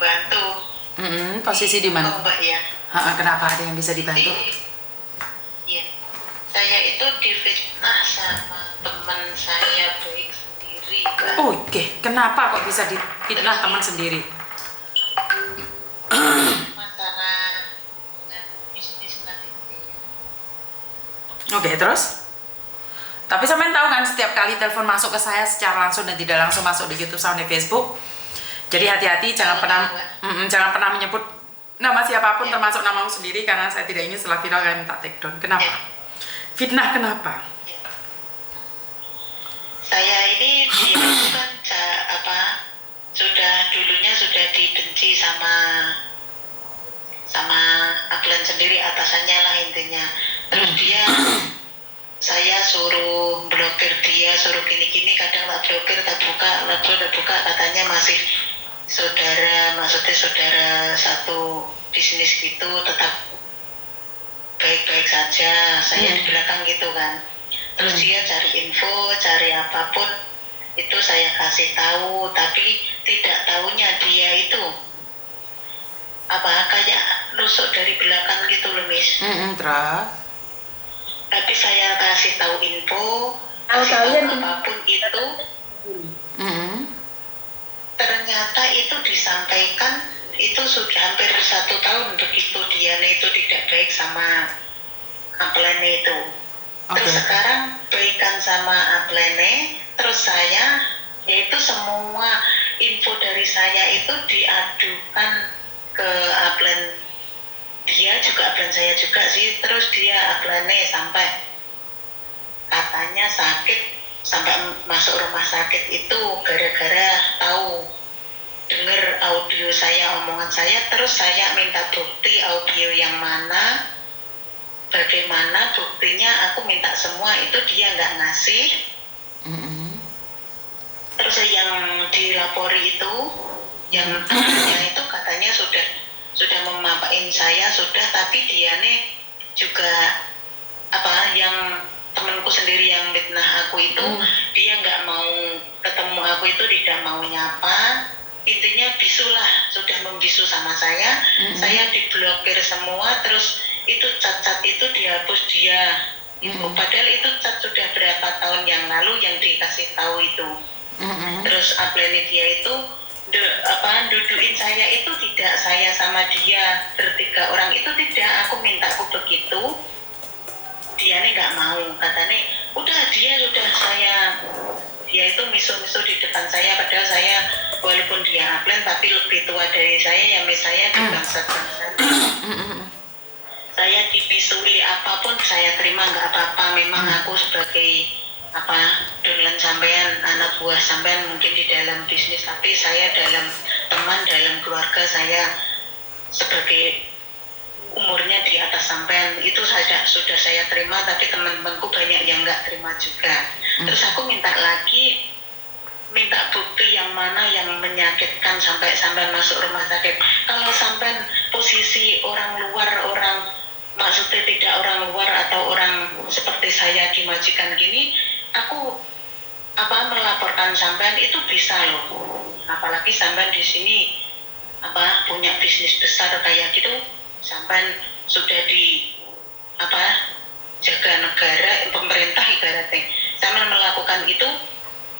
membantu. Posisi di mana? Oh Mbak ya. Kenapa ada yang bisa dibantu? Iya. Saya itu difitnah sama teman saya baik sendiri. Mbak. Oke, kenapa kok bisa difitnah teman sendiri? Masalah dengan bisnis lah intinya. Oke, terus? Tapi sampean tahu kan setiap kali telepon masuk ke saya secara langsung dan tidak langsung masuk di YouTube sama di Facebook. Jadi hati-hati, jangan pernah menyebut nama siapapun termasuk namamu sendiri karena saya tidak ingin setelah viral kalian minta take down. Kenapa? Fitnah kenapa? Saya ini dia itu kan dulunya sudah dibenci sama upline sendiri, atasannya lah intinya. Terus saya suruh blokir dia, suruh gini-gini, kadang tak blokir, tak buka, katanya masih saudara, maksudnya saudara satu bisnis gitu, tetap baik-baik saja, saya di belakang gitu kan. Terus dia cari info, cari apapun, itu saya kasih tahu, tapi tidak tahunya dia itu kayak nusuk dari belakang gitu loh, Miss. Terus? Tapi saya kasih tahu info, kasih tahu apapun itu, ternyata itu disampaikan itu sudah hampir 1 tahun begitu dia itu tidak baik sama upline itu. Terus sekarang baikan sama upline, terus saya yaitu semua info dari saya itu diadukan ke upline dia juga, upline saya juga sih. Terus dia upline sampai katanya sakit, sampai masuk rumah sakit itu gara-gara tahu dengar audio saya, omongan saya. Terus saya minta bukti audio yang mana, bagaimana buktinya, aku minta semua, itu dia nggak ngasih. Terus yang dilapori itu, yang temannya itu katanya sudah memapain saya sudah, tapi dia nih juga yang temanku sendiri yang fitnah aku itu, dia nggak mau ketemu aku, itu tidak mau nyapa, intinya bisulah, sudah membisu sama saya. Saya diblokir semua, terus itu cat-cat itu dihapus dia. Padahal itu cat sudah berapa tahun yang lalu yang dikasih tahu itu. Terus upline dia itu duduin saya itu tidak, saya sama dia bertiga orang itu tidak, aku minta aku begitu, dia nih nggak mau, katanya udah dia itu misu-misu di depan saya, padahal saya walaupun dia upline tapi lebih tua dari saya, ya saya di bangsat-bangsat. Saya dipisui apapun saya terima, nggak apa-apa, memang aku sebagai dolan sampean, anak buah sampean mungkin di dalam bisnis, tapi saya dalam teman, dalam keluarga, saya sebagai umurnya di atas sampean itu sudah saya terima, tapi teman-temanku banyak yang nggak terima juga. Terus aku minta bukti yang mana yang menyakitkan sampai sampean masuk rumah sakit. Kalau sampean posisi orang luar, maksudnya tidak orang luar atau orang seperti saya di majikan gini, aku melaporkan sampean itu bisa loh. Apalagi sampean di sini punya bisnis besar kayak gitu, sampean sudah di jaga negara, pemerintah ibaratnya. Sampean melakukan itu,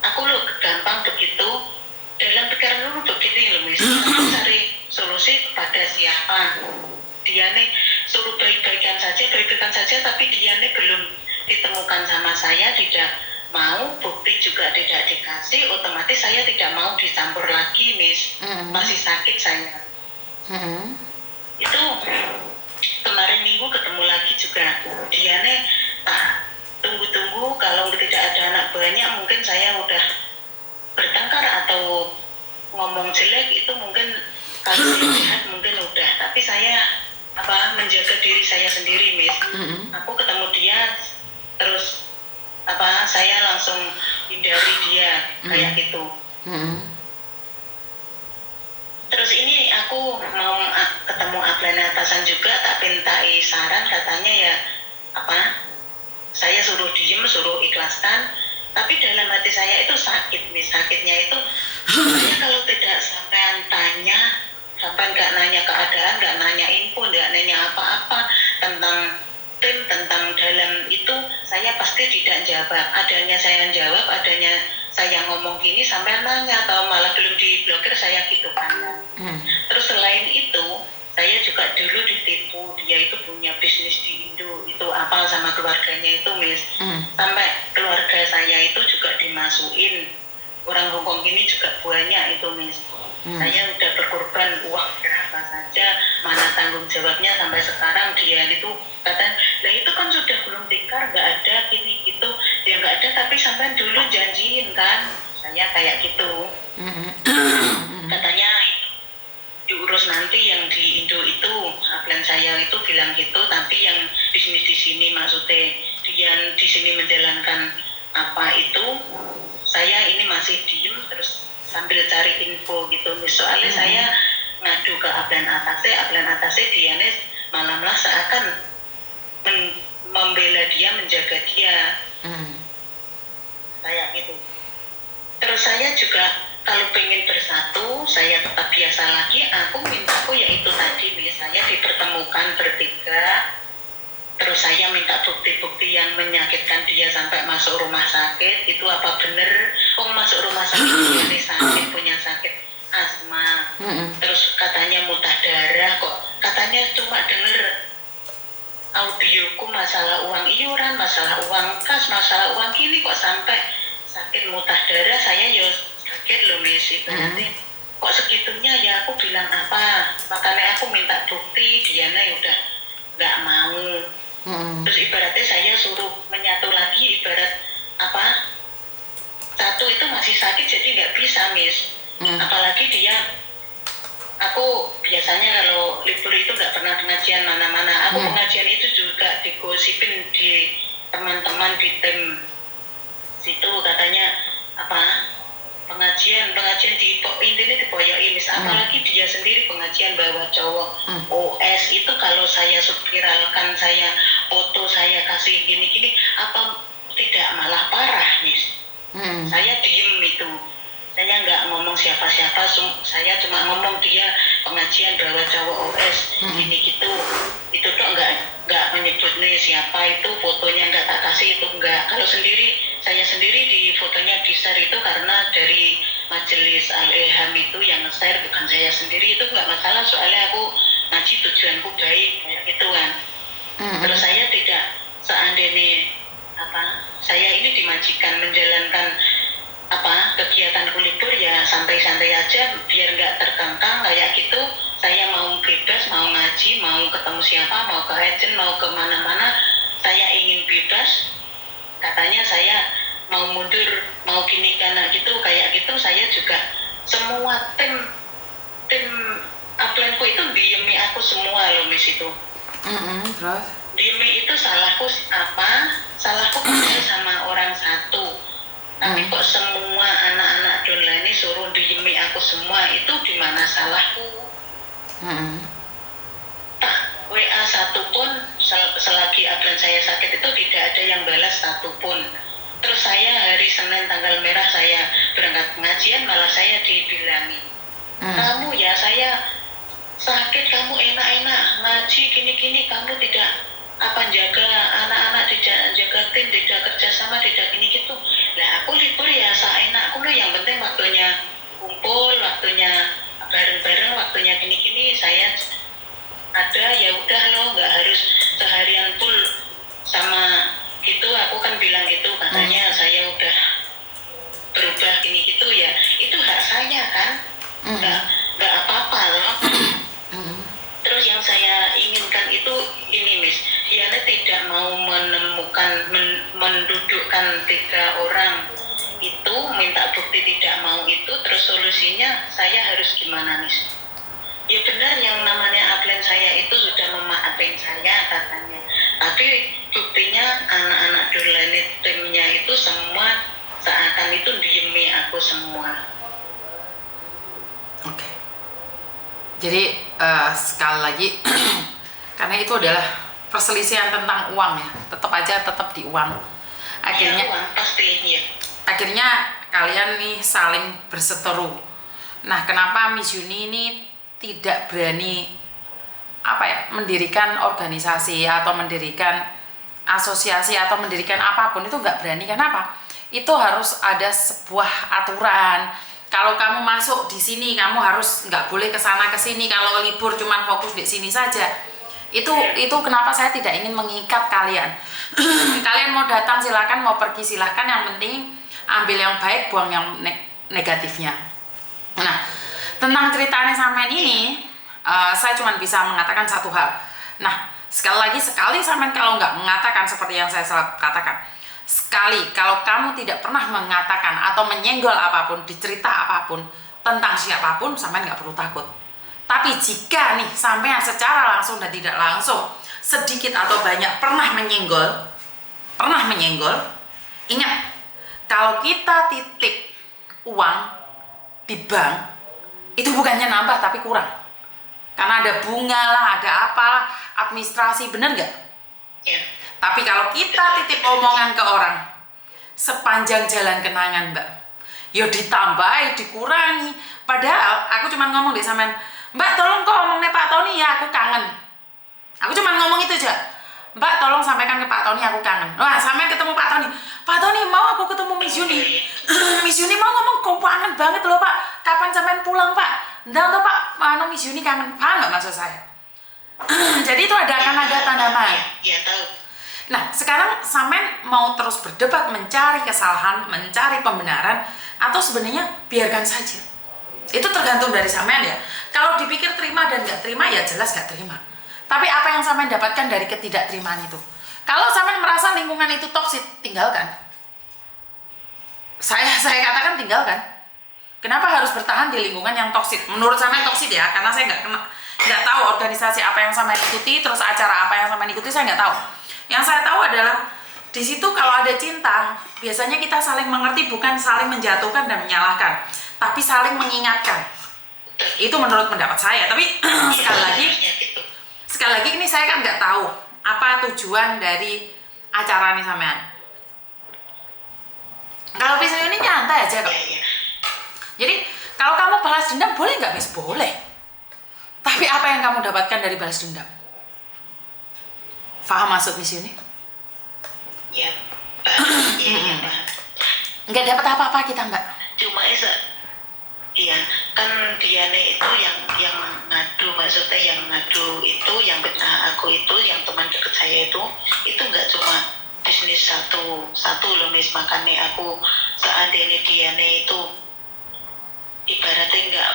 aku loh gampang begitu, dalam pikiran lu begitu loh, Miss. Aku cari solusi kepada siapa? Dia nih suruh baik-baikan saja, tapi dia nih belum ditemukan sama saya, tidak mau, bukti juga tidak dikasih, otomatis saya tidak mau dicampur lagi, Miss. Masih sakit saya. Itu kemarin minggu ketemu lagi juga, dia nih tunggu, kalau tidak ada anak banyak mungkin saya udah bertengkar atau ngomong jelek, itu mungkin kalau lihat mungkin udah, tapi saya menjaga diri saya sendiri, Miss. Aku ketemu dia terus saya langsung hindari dia kayak gitu. Terus ini aku mau ketemu upline atasan juga, tak mintai saran, katanya ya saya suruh diem, suruh ikhlaskan, tapi dalam hati saya itu sakit, Miss. Sakitnya itu saya kalau tidak sampean tanya sampai nggak nanya keadaan, nggak nanya info, nggak nanya apa-apa tentang tim, tentang dalam itu, saya pasti tidak jawab. Adanya saya jawab, adanya saya ngomong gini sampai nanya, atau malah belum diblokir saya gitu kan. Terus selain itu, saya juga dulu ditipu, dia itu punya bisnis di Indo, itu apal sama keluarganya itu Miss. Sampai keluarga saya itu juga dimasukin, orang Hongkong ini juga banyak itu Miss. Saya udah berkorban uang berapa saja, mana tanggung jawabnya sampai sekarang dia itu kata, nah itu kan sudah belum tikar, nggak ada gini gitu, dia nggak ada tapi sampai dulu janjiin kan, saya kayak gitu. Katanya diurus nanti yang di Indo itu, upline saya itu bilang gitu, tapi yang bisnis di sini maksudnya dia di sini menjalankan apa itu, saya ini masih diem terus sambil cari info gitu. Soalnya saya ngadu ke upline atasnya dia malah seakan membela dia, menjaga dia, kayak gitu. Terus saya juga kalau pengen bersatu, saya tetap biasa lagi, aku mintaku yaitu tadi saya dipertemukan bertiga, terus saya minta bukti-bukti yang menyakitkan dia sampai masuk rumah sakit, itu apa bener, masuk rumah sakit dia sakit, punya sakit asma, terus katanya muntah darah, kok katanya cuma denger audioku masalah uang iuran, masalah uang kas, masalah uang gini, kok sampai sakit muntah darah, saya kaget loh Miss, itu nanti kok segitunya ya, aku bilang apa, makanya aku minta bukti, Diana udah nggak mau. Terus ibaratnya saya suruh menyatu lagi, ibarat apa, satu itu masih sakit jadi nggak bisa Miss. Apalagi dia, aku biasanya kalau libur itu nggak pernah pengajian mana-mana, aku pengajian itu juga digosipin di teman-teman di tim situ, katanya apa, pengajian di intinya diboyokin, apalagi dia sendiri pengajian bawa cowok OS itu, kalau saya viralkan, saya foto, saya kasih gini-gini, apa tidak malah parah Miss. Saya diem itu, saya nggak ngomong siapa-siapa, saya cuma ngomong dia pengajian bawa cowok OS gini gitu, itu tuh nggak menyebut nih siapa itu, fotonya nggak tak kasih, itu nggak. Kalau saya sendiri di fotonya di share itu karena dari majelis Al-Ilham itu yang nge-share, bukan saya sendiri, itu nggak masalah, soalnya aku ngaji tujuanku baik kayak gitu kan. Terus saya tidak, seandainya apa, saya ini dimajikan menjalankan apa kegiatan libur ya santai-santai aja, biar nggak terkangkang kayak gitu. Saya mau bebas, mau ngaji, mau ketemu siapa, mau ke agent, mau kemana-mana, saya ingin bebas. Katanya saya mau mundur, mau gini karena gitu, kayak gitu. Saya juga semua tim upline-ku itu diemi aku semua loh Miss itu. Terus? Diemi itu salahku apa? Salahku kerja sama orang satu. Tapi kok semua anak-anak downline ini suruh diemi aku semua, itu di mana salahku? WA satu pun selagi upline saya sakit itu tidak ada yang balas satu pun. Terus saya hari Senin tanggal merah saya berangkat pengajian, malah saya dibilangin, kamu ya, saya sakit, kamu enak-enak ngaji gini-gini, kamu tidak apa jaga anak-anak, tidak jaga tim, tidak kerjasama, tidak gini gitu. Nah aku libur ya seenakku loh, yang penting waktunya kumpul, waktunya bareng-bareng, waktunya gini-gini, saya ada ya udah loh, nggak harus seharian full sama gitu. Aku kan bilang gitu, katanya saya udah berubah gini gitu ya, itu hak saya kan, nggak apa-apa loh. Terus yang saya inginkan itu ini Miss, Diana tidak mau menemukan, mendudukkan 3 orang itu, minta bukti tidak mau itu, terus solusinya saya harus gimana Miss? Ya benar, yang namanya upline saya itu sudah memaafin saya katanya, tapi buktinya anak-anak downline timnya itu semua seakan itu diemi aku semua. Oke. Jadi sekali lagi karena itu adalah perselisihan tentang uang ya, tetap di uang. Akhirnya ya, uang pasti ya. Akhirnya kalian nih saling berseteru. Nah, kenapa Miss Yuni ini tidak berani mendirikan organisasi atau mendirikan asosiasi atau mendirikan apapun, itu nggak berani. Kenapa? Itu harus ada sebuah aturan. Kalau kamu masuk di sini, kamu harus nggak boleh kesana kesini. Kalau libur cuman fokus di sini saja. Itu kenapa saya tidak ingin mengikat kalian. Kalian mau datang silakan, mau pergi silakan. Yang penting ambil yang baik, buang yang negatifnya. Nah, tentang ceritanya sampean ini, saya cuma bisa mengatakan satu hal. Nah, sekali sampean kalau nggak mengatakan seperti yang saya selalu katakan, sekali kalau kamu tidak pernah mengatakan atau menyenggol apapun di cerita apapun tentang siapapun, sampean nggak perlu takut. Tapi jika nih sampean secara langsung dan tidak langsung, sedikit atau banyak pernah menyenggol, ingat, kalau kita titip uang di bank, itu bukannya nambah tapi kurang. Karena ada bunga lah, ada apalah, administrasi, bener nggak? Iya. Tapi kalau kita titip omongan ke orang, sepanjang jalan kenangan, Mbak, ya ditambahi, dikurangi. Padahal aku cuma ngomong deh sama Mbak, tolong kok omongnya Pak Tony ya, aku kangen. Aku cuma ngomong itu aja. Mbak, tolong sampaikan ke Pak Tony, aku kangen. Wah, sampai ketemu Pak Tony. Pak Tony, mau aku ketemu Miss Yuni. Miss Yuni mau ngomong, kok kangen banget loh Pak. Kapan sampean pulang Pak? Enggak tuh Pak, Miss Yuni kangen. Paham nggak maksud saya? Jadi itu akan ada tanaman. Iya, tahu. Nah, sekarang sampean mau terus berdebat, mencari kesalahan, mencari pembenaran, atau sebenarnya biarkan saja. Itu tergantung dari sampean ya. Kalau dipikir terima dan nggak terima, ya jelas nggak terima. Tapi apa yang sampean dapatkan dari ketidakterimaan itu? Kalau sampean merasa lingkungan itu toksik, tinggalkan. Saya katakan tinggalkan. Kenapa harus bertahan di lingkungan yang toksik? Menurut sampean toksik ya, karena saya nggak tahu organisasi apa yang sampean ikuti, terus acara apa yang sampean ikuti, saya nggak tahu. Yang saya tahu adalah di situ kalau ada cinta, biasanya kita saling mengerti, bukan saling menjatuhkan dan menyalahkan, tapi saling mengingatkan. Itu menurut pendapat saya. Tapi sekali lagi ini saya kan nggak tahu apa tujuan dari acara ini sampean. Kalau bisa ini nyantai aja kok. Jadi kalau kamu balas dendam boleh nggak, Miss? Boleh. Tapi apa yang kamu dapatkan dari balas dendam? Paham maksud Miss Yuni? Iya, paham. Nggak dapat apa-apa kita, Mbak. Cuma iya, kan Diane itu yang ngadu, maksudnya yang ngadu itu, yang fitnah aku itu, yang teman dekat saya itu nggak cuma bisnis satu loh, Miss. Makanya aku seandainya Diane itu ibaratnya nggak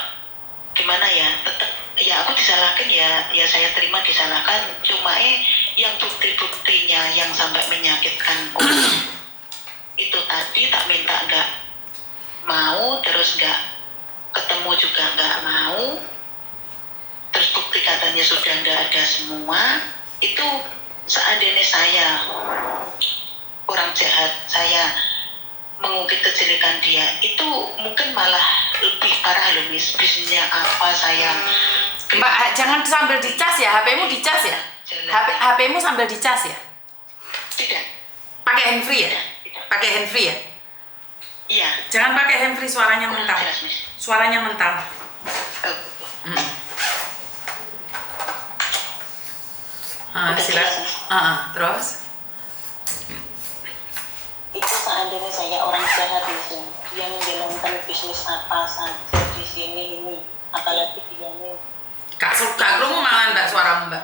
gimana ya, tetap ya aku disalahkan, ya saya terima disalahkan. Cuma yang bukti-buktinya yang sampai menyakitkan itu tadi tak minta nggak mau, terus nggak ketemu juga nggak mau, terus bukti katanya sudah nggak ada semua. Itu seandainya saya orang jahat, saya mengungkit kejelekan dia, itu mungkin malah lebih parah loh, Miss. Bisnisnya apa saya. Mbak, jangan sambil dicas ya, HP-mu dicas ya? HP-mu sambil dicas ya? Tidak. Pakai handfree ya? Pakai handfree ya? Iya. Jangan pakai handfree, suaranya mental. Suaranya mental. Silakan. Terus? Itu seandainya saya orang jahat, Miss, yang menjalankan bisnis apa saja di sini ini, apalagi dia ini. Gak kerungu malah Mbak suaramu, Mbak.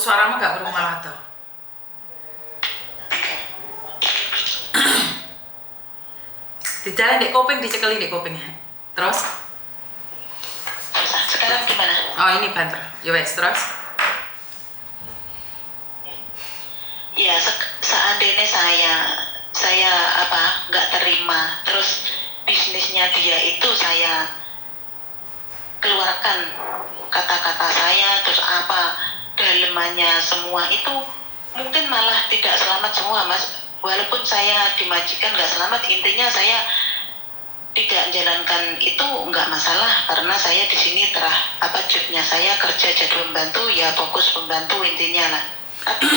Suaramu gak kerungu malah tuh. Dijalan di kuping, dicekelin di kupingnya. Terus? Sekarang gimana? Oh, ini banter. Yowes, terus? Ya, seandainya saya nggak terima, terus bisnisnya dia itu saya keluarkan kata-kata saya, terus apa dalemannya semua itu, mungkin malah tidak selamat semua, Mas. Walaupun saya dimajikan nggak selamat, intinya saya tidak menjalankan itu nggak masalah, karena saya di sini jobnya saya kerja jadi pembantu, ya fokus pembantu intinya lah. Tapi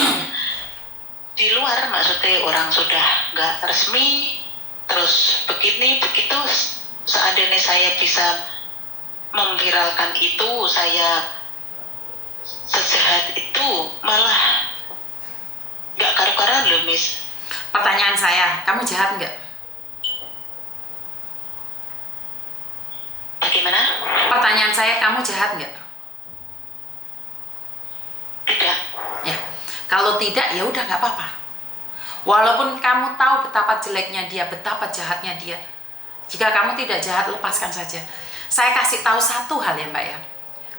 di luar, maksudnya orang sudah nggak resmi, terus begini begitu, seandainya saya bisa memviralkan itu, saya sejahat itu, malah nggak karu-karuan loh, Miss. Pertanyaan saya, kamu jahat nggak? Bagaimana? Pertanyaan saya, kamu jahat nggak? Tidak. Ya, kalau tidak ya udah nggak apa-apa. Walaupun kamu tahu betapa jeleknya dia, betapa jahatnya dia, jika kamu tidak jahat, lepaskan saja. Saya kasih tahu satu hal ya Mbak ya.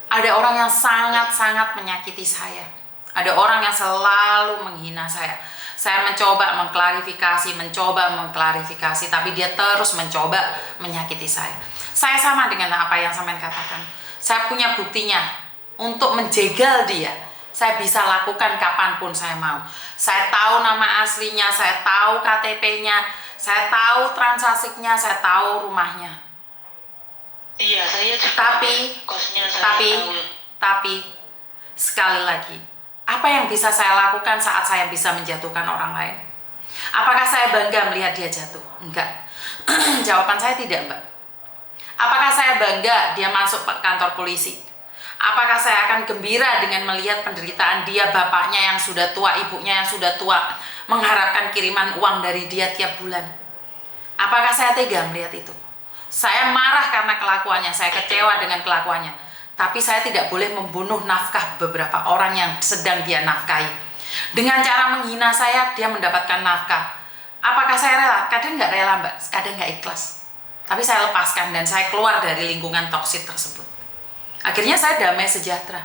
Ada orang yang sangat-sangat menyakiti saya. Ada orang yang selalu menghina saya. Saya mencoba mengklarifikasi, tapi dia terus mencoba menyakiti saya. Saya sama dengan apa yang sampean katakan. Saya punya buktinya untuk menjegal dia. Saya bisa lakukan kapanpun saya mau. Saya tahu nama aslinya, saya tahu KTP-nya, saya tahu transaksinya, saya tahu rumahnya. Iya, saya juga. Kosnya saya tahu. Tapi sekali lagi, apa yang bisa saya lakukan saat saya bisa menjatuhkan orang lain? Apakah saya bangga melihat dia jatuh? Enggak. Jawaban saya tidak, Mbak. Apakah saya bangga dia masuk ke kantor polisi? Apakah saya akan gembira dengan melihat penderitaan dia, bapaknya yang sudah tua, ibunya yang sudah tua, mengharapkan kiriman uang dari dia tiap bulan? Apakah saya tega melihat itu? Saya marah karena kelakuannya, saya kecewa dengan kelakuannya. Tapi saya tidak boleh membunuh nafkah beberapa orang yang sedang dia nafkahi. Dengan cara menghina saya, dia mendapatkan nafkah. Apakah saya rela? Kadang nggak rela, Mbak. Kadang nggak ikhlas. Tapi saya lepaskan dan saya keluar dari lingkungan toksik tersebut. Akhirnya saya damai sejahtera.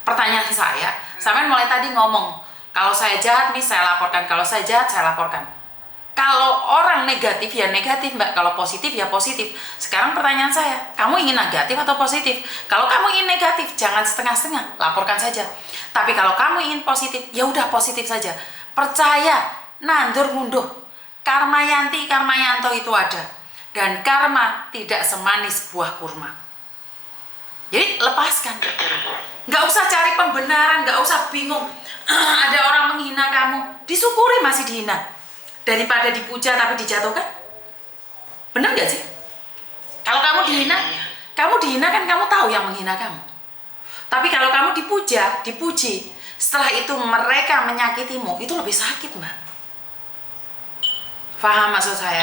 Pertanyaan saya, sampean mulai tadi ngomong, kalau saya jahat nih saya laporkan, kalau saya jahat saya laporkan. Kalau orang negatif ya negatif Mbak, kalau positif ya positif. Sekarang pertanyaan saya, kamu ingin negatif atau positif? Kalau kamu ingin negatif, jangan setengah-setengah, laporkan saja. Tapi kalau kamu ingin positif, ya udah positif saja. Percaya, nandur ngunduh. Karma yanti, karma yanto itu ada. Dan karma tidak semanis buah kurma. Jadi lepaskan. Nggak usah cari pembenaran, nggak usah bingung. Ada orang menghina kamu, disyukuri masih dihina. Daripada dipuja tapi dijatuhkan. Bener nggak sih? Kalau kamu dihina kan kamu tahu yang menghina kamu. Tapi kalau kamu dipuja, dipuji, setelah itu mereka menyakitimu, itu lebih sakit Mbak. Paham maksud saya?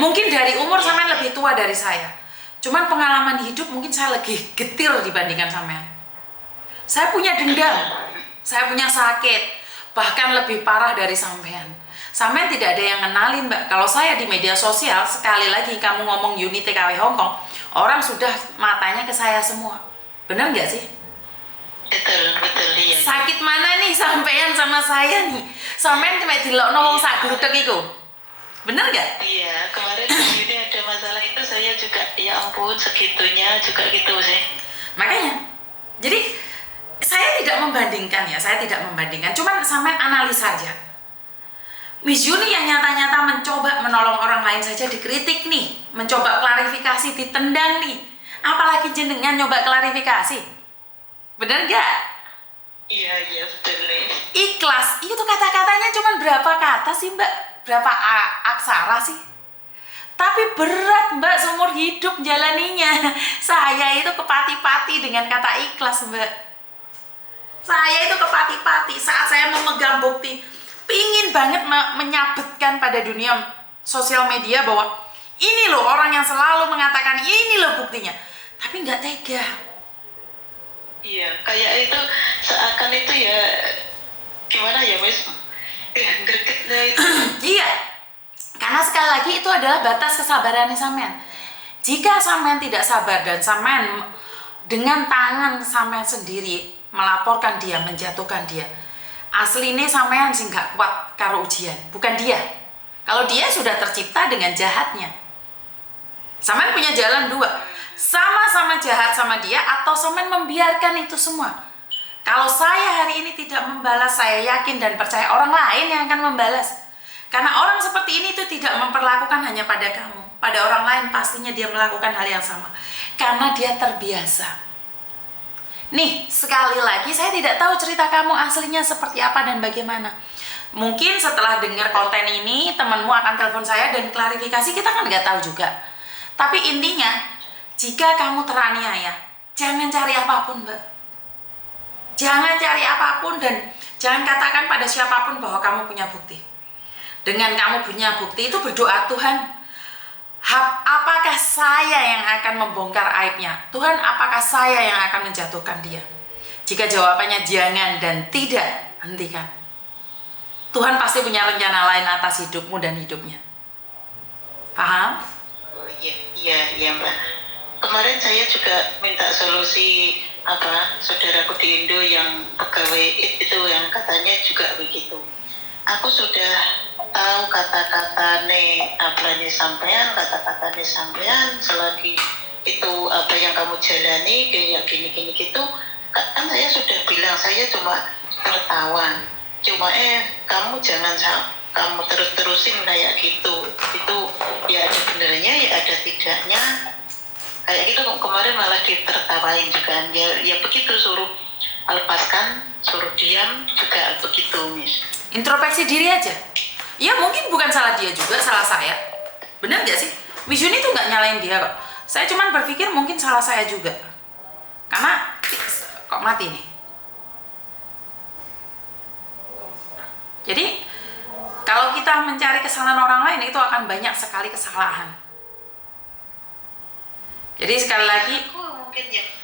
Mungkin dari umur sampean lebih tua dari saya. Cuman pengalaman hidup mungkin saya lebih getir dibandingkan sampean. Saya punya dendam, saya punya sakit, bahkan lebih parah dari sampean. Sampean tidak ada yang kenalin Mbak. Kalau saya di media sosial, sekali lagi kamu ngomong unit TKW Hongkong, orang sudah matanya ke saya semua. Benar nggak sih? Betul, iya. Sakit mana nih sampean sama saya nih? Sampean cuma dilokno wong sak grudeg iku. Bener nggak? Iya, kemarin ini ada masalah itu saya juga, ya ampun segitunya juga gitu sih. Makanya, jadi saya tidak membandingkan ya, cuman sampai analisa aja. Miss Yuni yang nyata-nyata mencoba menolong orang lain saja dikritik nih, mencoba klarifikasi ditendang nih, apalagi jenengan nyoba klarifikasi, bener nggak? Iya betul nih. Ikhlas, itu kata-katanya cuman berapa kata sih Mbak? Berapa aksara sih? Tapi berat Mbak seumur hidup jalaninya. Saya itu kepati-pati dengan kata ikhlas Mbak. Saya itu kepati-pati saat saya memegang bukti. Pingin banget menyabetkan pada dunia sosial media bahwa ini loh orang yang selalu mengatakan ini loh buktinya. Tapi nggak tega. Iya, kayak itu seakan itu ya gimana ya Miss? Gregetnya itu. Iya. Karena sekali lagi itu adalah batas kesabarannya sampean. Jika sampean tidak sabar dan sampean dengan tangan sampean sendiri melaporkan dia, menjatuhkan dia, aslinya sampean sih nggak kuat karo ujian, bukan dia. Kalau dia sudah tercipta dengan jahatnya, sampean punya jalan dua, sama-sama jahat sama dia atau sampean membiarkan itu semua. Kalau saya hari ini tidak membalas, saya yakin dan percaya orang lain yang akan membalas. Karena orang seperti ini itu tidak memperlakukan hanya pada kamu, pada orang lain pastinya dia melakukan hal yang sama. Karena dia terbiasa. Nih, sekali lagi saya tidak tahu cerita kamu aslinya seperti apa dan bagaimana. Mungkin setelah dengar konten ini, temanmu akan telepon saya dan klarifikasi, kita kan nggak tahu juga. Tapi intinya, jika kamu teraniaya, jangan cari apapun, Mbak. Jangan cari apapun dan jangan katakan pada siapapun bahwa kamu punya bukti. Dengan kamu punya bukti itu berdoa, Tuhan, apakah saya yang akan membongkar aibnya? Tuhan, apakah saya yang akan menjatuhkan dia? Jika jawabannya jangan dan tidak, hentikan. Tuhan pasti punya rencana lain atas hidupmu dan hidupnya. Paham? Oh, iya Mbak. Kemarin saya juga minta solusi saudaraku di Indo yang pegawai itu yang katanya juga begitu. Aku sudah tahu kata-kata sampean, selagi itu apa yang kamu jalani kayak gini gitu, kan saya sudah bilang saya cuma tertawa. Kamu jangan kamu terusin kayak gitu. Itu ya ada benernya ya ada tidaknya. Kayak gitu kemarin malah ditertawain juga. Ya begitu, suruh lepaskan, suruh diam juga begitu, Miss. Introspeksi diri aja. Ya mungkin bukan salah dia juga, salah saya. Benar gak sih? Miss Yuni tuh gak nyalain dia kok. Saya cuman berpikir mungkin salah saya juga. Karena kok mati nih. Jadi kalau kita mencari kesalahan orang lain itu akan banyak sekali kesalahan. Jadi sekali lagi,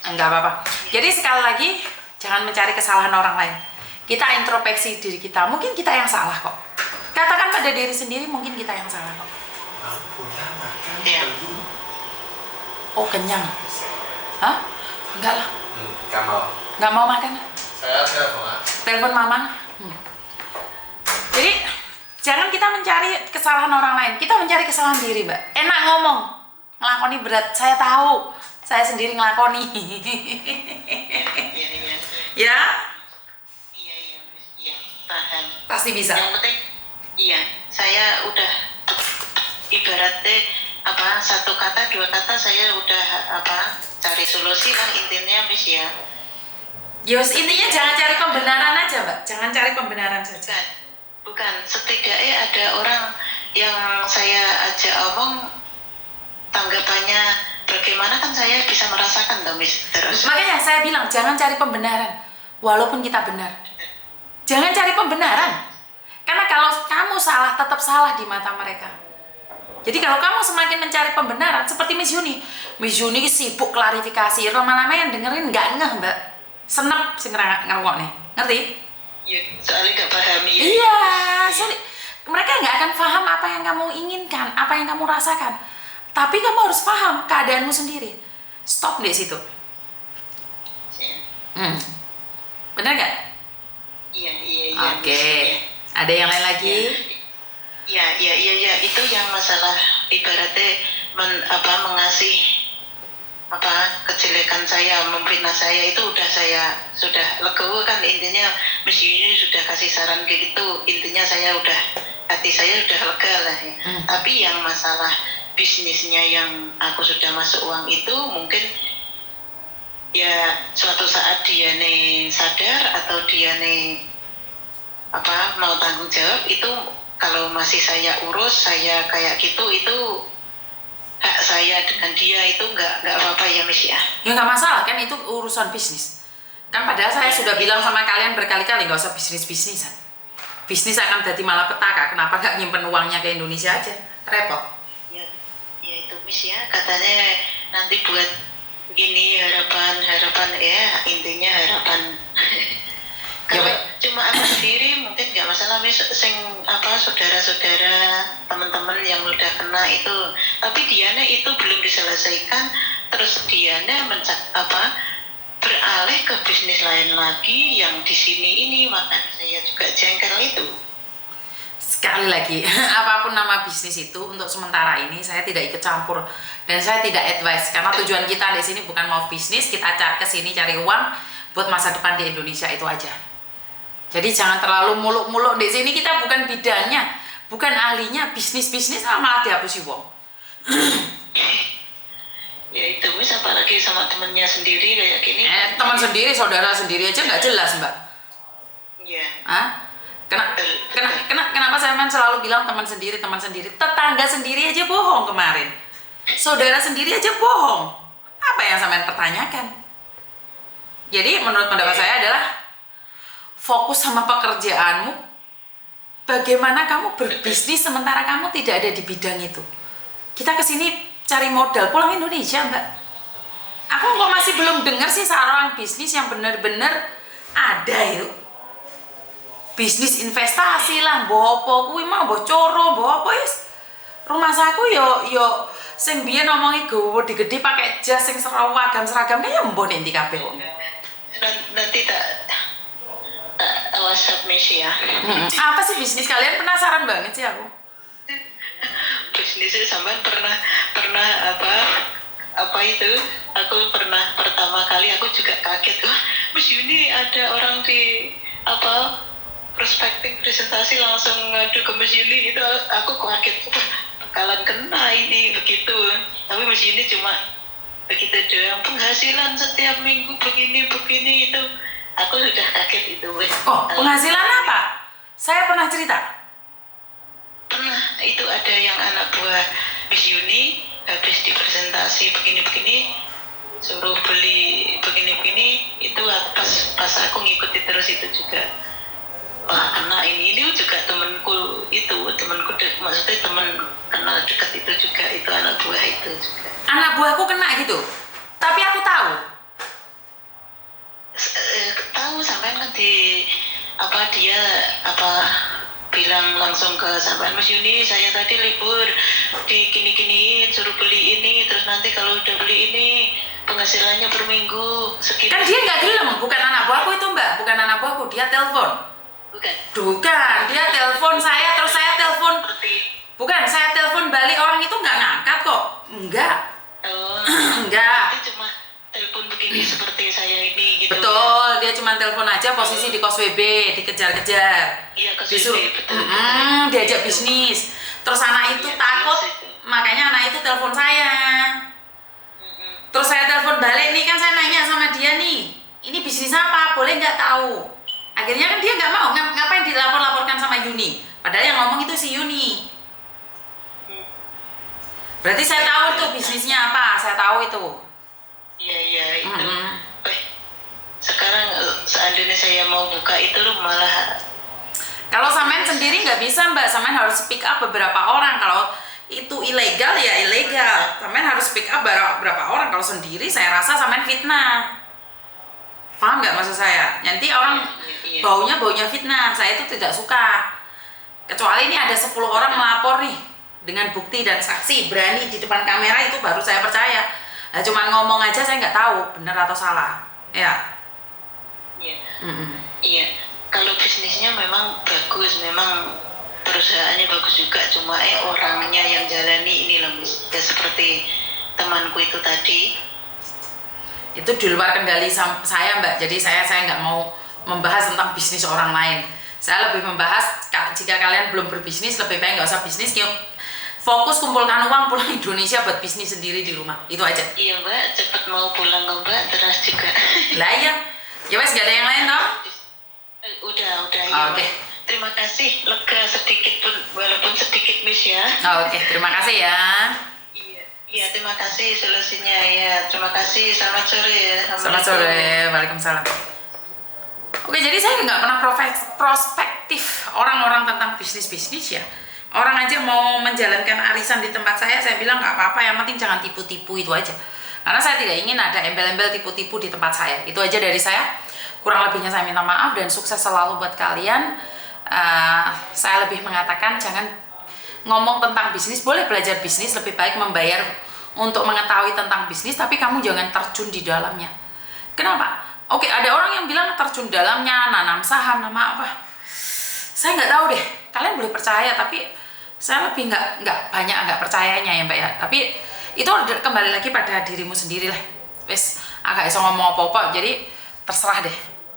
enggak apa-apa. Jadi sekali lagi jangan mencari kesalahan orang lain. Kita introspeksi diri kita. Mungkin kita yang salah kok. Katakan pada diri sendiri mungkin kita yang salah kok. Oh kenyang. Hah? Enggak lah. Enggak mau makan. Saya telepon. Telepon mama. Jadi jangan kita mencari kesalahan orang lain. Kita mencari kesalahan diri, Mbak. Enak ngomong. Ngelakoni berat. Saya tahu. Saya sendiri ngelakoni. Ya? Iya, paham. Pasti bisa. Yang penting, iya, saya udah ibaratnya satu kata, dua kata saya udah cari solusi lah intinya, Miss ya. Yos, intinya jangan cari pembenaran aja, Mbak. Jangan cari pembenaran saja. Bukan, setidaknya ada orang yang saya ajak omong, tanggapannya bagaimana kan saya bisa merasakan dong, Miss. Terus. Makanya saya bilang jangan cari pembenaran, walaupun kita benar. Jangan cari pembenaran, karena kalau kamu salah tetap salah di mata mereka. Jadi kalau kamu semakin mencari pembenaran, seperti Miss Yuni sibuk klarifikasi, lama-lama yang dengerin nggak ngeh, Mbak. Senep sih ngerungok nih, ngerti? Iya, soalnya nggak paham ya. Iya, mereka nggak akan paham apa yang kamu inginkan, apa yang kamu rasakan. Tapi kamu harus paham keadaanmu sendiri. Stop di situ. Benar nggak? Iya. Oke. Ada yang lain lagi? Iya. Itu yang masalah ibaratnya mengasih kejelekan saya, memfitnah saya itu saya sudah legowo kan intinya. Miss Yuni sudah kasih saran kayak gitu, intinya hati saya sudah lega lah ya. Tapi yang masalah bisnisnya yang aku sudah masuk uang itu mungkin ya suatu saat dia sadar atau dia mau tanggung jawab, itu kalau masih saya urus, saya kayak gitu, itu hak saya dengan dia, itu nggak apa-apa ya, Miss ya. Ya nggak masalah kan, itu urusan bisnis. Kan padahal saya sudah bilang sama kalian berkali-kali nggak usah bisnis-bisnisan. Bisnis akan jadi malapetaka. Kenapa nggak nyimpen uangnya ke Indonesia aja? Repot. Ya itu, Miss ya, katanya nanti buat begini harapan ya, intinya harapan. Kalau cuma aku sendiri mungkin nggak masalah, Miss. Saudara-saudara, teman-teman yang udah kena itu, tapi Diana itu belum diselesaikan, terus Diana beralih ke bisnis lain lagi yang di sini ini, maka saya juga jengkel itu. Sekali lagi, apapun nama bisnis itu untuk sementara ini saya tidak ikut campur dan saya tidak advice, karena tujuan kita di sini bukan mau bisnis, kita cari ke sini cari uang buat masa depan di Indonesia, itu aja. Jadi jangan terlalu muluk-muluk di sini, kita bukan bidangnya, bukan ahlinya, bisnis malah dihapusi uang. Ya itu, Miss, apalagi sama temennya sendiri kayak gini. Teman sendiri, saudara sendiri aja nggak jelas, Mbak. Iya. Kenapa saya selalu bilang teman sendiri, tetangga sendiri aja bohong kemarin, saudara sendiri aja bohong. Apa yang sampean pertanyakan? Jadi menurut pendapat saya adalah fokus sama pekerjaanmu. Bagaimana kamu berbisnis sementara kamu tidak ada di bidang itu? Kita kesini cari modal pulang Indonesia, Mbak. Aku kok masih belum dengar sih seorang bisnis yang benar-benar ada itu. Bisnis investasi lah, mbok apa kuwi mah mbok coro, mbok apa wis. Rumah saku yo sing biyen omongi gede pakai jas sing seragam kaya mbok nek ndi kabeh kok. Nanti tak WhatsApp Messi ya. Apa sih bisnis kalian? Penasaran banget sih aku. Bisnisnya sampean pernah apa itu? Aku pernah pertama kali aku juga kaget, wah Mas Yuni ada orang di prospecting presentasi langsung ngadu ke Mas Yuni, itu aku kaget, wah bakalan kena ini begitu. Tapi Mas Yuni cuma begitu doang, penghasilan setiap minggu begini itu aku sudah kaget itu. Oh, penghasilan apa? Saya pernah cerita. Pernah, itu ada yang anak buah Miss Yuni habis dipresentasi begini suruh beli begini itu pas aku ngikuti terus itu juga. Wah, anak ini juga temanku maksudnya teman kenal dekat itu juga, itu anak buah itu juga. Anak buahku kena gitu, tapi aku tahu. Tahu sampean kan dia bilang langsung ke sampean, Mas Yuni saya tadi libur di gini suruh beli ini, terus nanti kalau udah beli ini penghasilannya per minggu segitu. Kan dia nggak gelem, bukan anak buahku itu Mbak, bukan anak buahku, dia telepon. Bukan, dia telepon saya, terus saya telepon. Bukan, saya telepon balik, orang itu nggak ngangkat kok. Enggak. Enggak. Itu cuma telepon begini seperti saya ini gitu. Betul, dia cuma telepon aja, posisi di kos WB, dikejar-kejar. Iya, kos disuruh WB, betul. Diajak bisnis. Terus anak itu takut, makanya anak itu telepon saya. Terus saya telepon balik nih, kan saya nanya sama dia nih, ini bisnis apa, boleh nggak tahu? Akhirnya kan dia nggak mau, ngapain dilapor-laporkan sama Yuni? Padahal yang ngomong itu si Yuni. Berarti saya tahu tuh bisnisnya apa, saya tahu itu. Iya itu. Sekarang seandainya saya mau buka itu malah. Kalau sampean sendiri nggak bisa Mbak, sampean harus speak up beberapa orang. Kalau itu ilegal ya ilegal, sampean harus speak up beberapa orang. Kalau sendiri saya rasa sampean fitnah. Paham nggak maksud saya? Nanti orang baunya fitnah, saya itu tidak suka. Kecuali ini ada 10 orang melapor nih dengan bukti dan saksi, berani di depan kamera, itu baru saya percaya. Nah, cuman ngomong aja saya nggak tahu benar atau salah. Ya. Iya. Kalau bisnisnya memang bagus, memang perusahaannya bagus juga, cuma orangnya yang jalani ini loh, ya seperti temanku itu tadi. Itu di luar kendali saya Mbak, jadi saya nggak mau membahas tentang bisnis orang lain. Saya lebih membahas jika kalian belum berbisnis, lebih baik nggak usah bisnis, yuk fokus kumpulkan uang pulang Indonesia buat bisnis sendiri di rumah, itu aja. Iya Mbak, cepet mau pulang Mbak, terus juga. Lah iya, ya wes, gak ada yang lain toh? Udah ya. Oke. Terima kasih, lega sedikit pun, walaupun sedikit Miss ya. Oke, terima kasih ya. Iya, terima kasih solusinya ya. Terima kasih. Selamat sore ya. Selamat sore. Waalaikumsalam. Oke, jadi saya nggak pernah prospektif orang-orang tentang bisnis ya. Orang aja mau menjalankan arisan di tempat saya bilang nggak apa-apa. Yang penting jangan tipu-tipu, itu aja. Karena saya tidak ingin ada embel-embel tipu-tipu di tempat saya. Itu aja dari saya. Kurang lebihnya saya minta maaf dan sukses selalu buat kalian. Saya lebih mengatakan jangan ngomong tentang bisnis, boleh belajar bisnis, lebih baik membayar untuk mengetahui tentang bisnis, tapi kamu jangan terjun di dalamnya. Kenapa? Oke, ada orang yang bilang terjun dalamnya, nanam saham, nama apa? Saya nggak tahu deh. Kalian boleh percaya, tapi saya lebih nggak percayanya ya Mbak ya. Tapi itu kembali lagi pada dirimu sendiri lah. Wes agak iso ngomong apa-apa, jadi terserah deh.